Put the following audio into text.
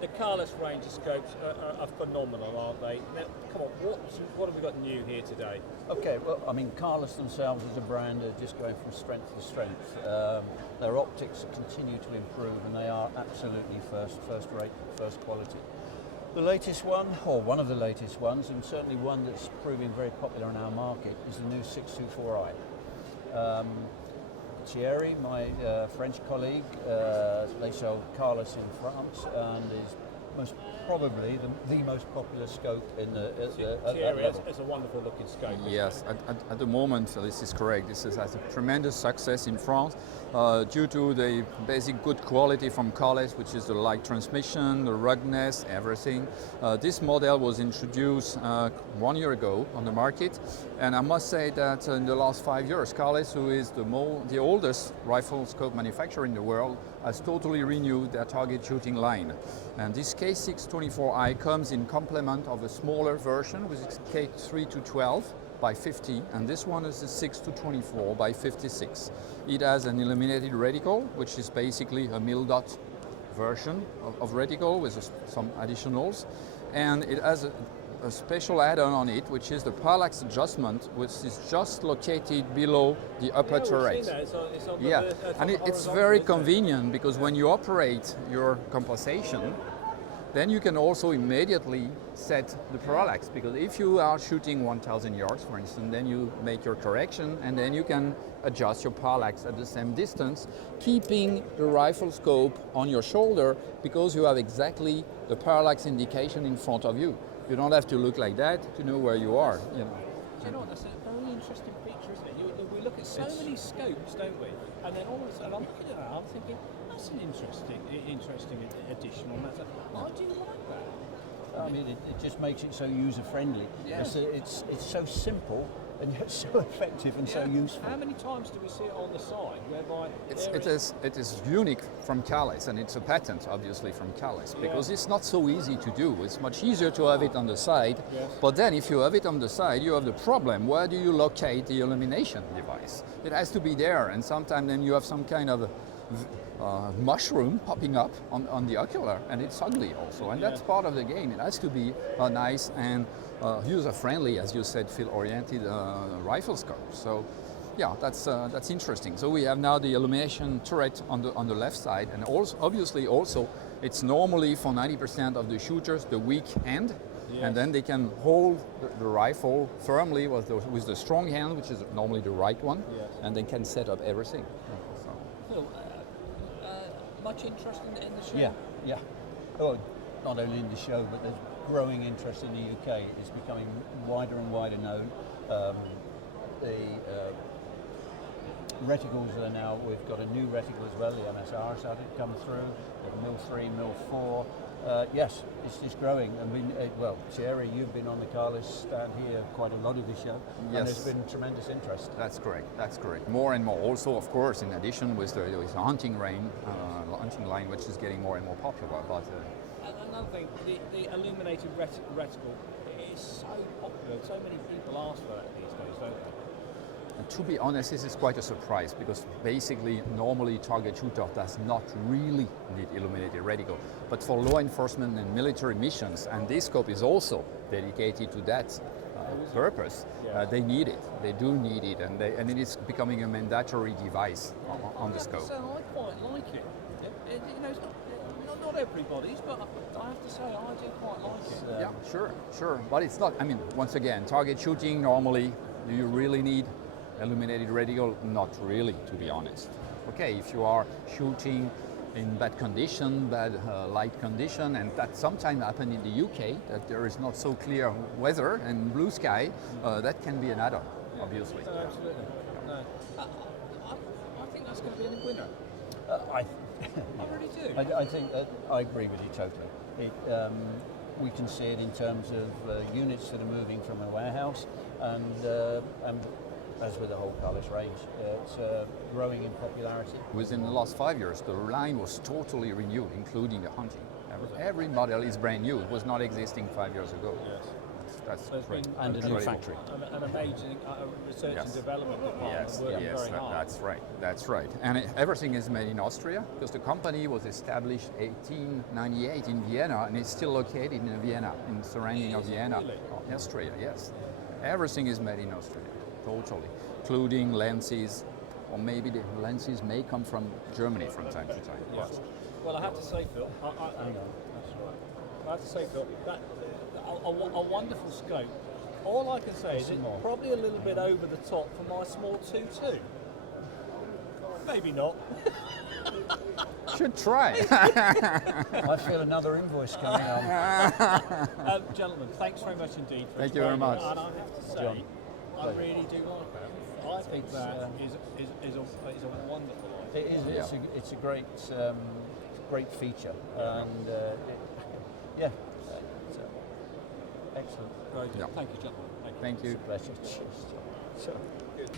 the Khales range of scopes are phenomenal, aren't they? Now, come on, what have we got new here today? Okay, well, I mean, Khales themselves as a brand are just going from strength to strength. Their optics continue to improve, and they are absolutely first rate, first quality. The latest one, or one of the latest ones, and certainly one that's proving very popular in our market, is the new 624i. Thierry, my French colleague, they sell Khales in France, and is most probably the most popular scope in Thierry has a wonderful looking scope. Yes, at the moment, this is correct. This has a tremendous success in France due to the basic good quality from Khales, which is the light transmission, the ruggedness, everything. This model was introduced 1 year ago on the market, and I must say that in the last 5 years, Khales, who is the oldest rifle scope manufacturer in the world, has totally renewed their target shooting line. And this K624i comes in complement of a smaller version, which is K3 to 12 by 50, and this one is a 6 to 24 by 56. It has an illuminated reticle, which is basically a mil dot version of reticle with some additionals, and it has a special add-on on it, which is the Parx adjustment, which is just located below the upper turret. And it's very convenient, because when you operate your compensation, then you can also immediately set the parallax, because if you are shooting 1,000 yards, for instance, then you make your correction, and then you can adjust your parallax at the same distance, keeping the rifle scope on your shoulder, because you have exactly the parallax indication in front of you. You don't have to look like that to know where you are. You know. Do you know what? That's a very interesting feature, isn't it? We look at so many scopes, don't we? And then all of a sudden, I'm looking at that, I'm thinking, that's an interesting additional matter. I do like that. I mean, it just makes it so user-friendly. Yeah. It's so simple, and yet so effective and so useful. How many times do we see it on the side whereby it is unique from Khales, and it's a patent obviously from Khales, because it's not so easy to do. It's much easier to have it on the side, but then if you have it on the side, you have the problem, where do you locate the illumination device? It has to be there, and sometimes then you have some kind of mushroom popping up on the ocular, and it's ugly also, and that's part of the game. It has to be nice and user-friendly, as you said, field-oriented rifle scope. So, yeah, that's interesting. So we have now the Illumination Turret on the left side, and also obviously also it's normally for 90% of the shooters the weak end, and then they can hold the rifle firmly with the strong hand, which is normally the right one, and they can set up everything. Phil, much interest in the show? Yeah. Well, not only in the show, but there's growing interest in the UK. It's becoming wider and wider known. The reticles are now, we've got a new reticle as well, the MSR started to come through, Mil 3, Mil 4. Yes, it's just growing. I mean, well, Thierry, you've been on the Khales stand here quite a lot of the show, and there's been tremendous interest. That's correct. More and more. Also, of course, in addition with the hunting line, which is getting more and more popular. But another thing, the illuminated reticle is so popular. So many people ask for that these days, don't they? And to be honest, this is quite a surprise, because basically normally target shooter does not really need illuminated reticle, but for law enforcement and military missions, and this scope is also dedicated to that purpose, they need it. They do need it, and it is becoming a mandatory device on the scope. So I quite like it. You know, it's not everybody's, but I have to say I do quite like it. Yeah, sure. But it's not. I mean, once again, target shooting normally, do you really need illuminated reticle? Not really, to be honest. Okay, if you are shooting in bad condition, bad light condition, and that sometimes happens in the UK, that there is not so clear weather and blue sky, that can be an add-on, obviously. No, absolutely. No. I think that's going to be a winner. I really do. I think that I agree with you totally. We can see it in terms of units that are moving from a warehouse, and as with the whole Khales range, it's growing in popularity. Within the last 5 years, the line was totally renewed, including the hunting. Every model is brand new. It was not existing 5 years ago. Yes. That's There's great. been And a new factory. An amazing research and Yes. development department Yes, working yes, very hard. that's right. That's right. And everything is made in Austria because the company was established 1898 in Vienna and it's still located in Vienna, in the surrounding of Vienna, really? Austria. Yes, everything is made in Austria, totally, including lenses, or maybe the lenses may come from Germany from time to time. Yeah. Well, I have to say, Phil, I have to say, Phil, that a wonderful scope. All I can say is it's probably a little bit over the top for my small 2.2. Maybe not. Should try. I feel another invoice coming on. Gentlemen, thanks very much indeed. For Thank you very explaining much. it. And I have to say, John, I really do like that. I think that is a wonderful idea. It is. It's a great feature, and it's excellent. Very good. Yeah. Thank you, gentlemen. Thank you. Thank you. It's a pleasure. Cheers. John. Good.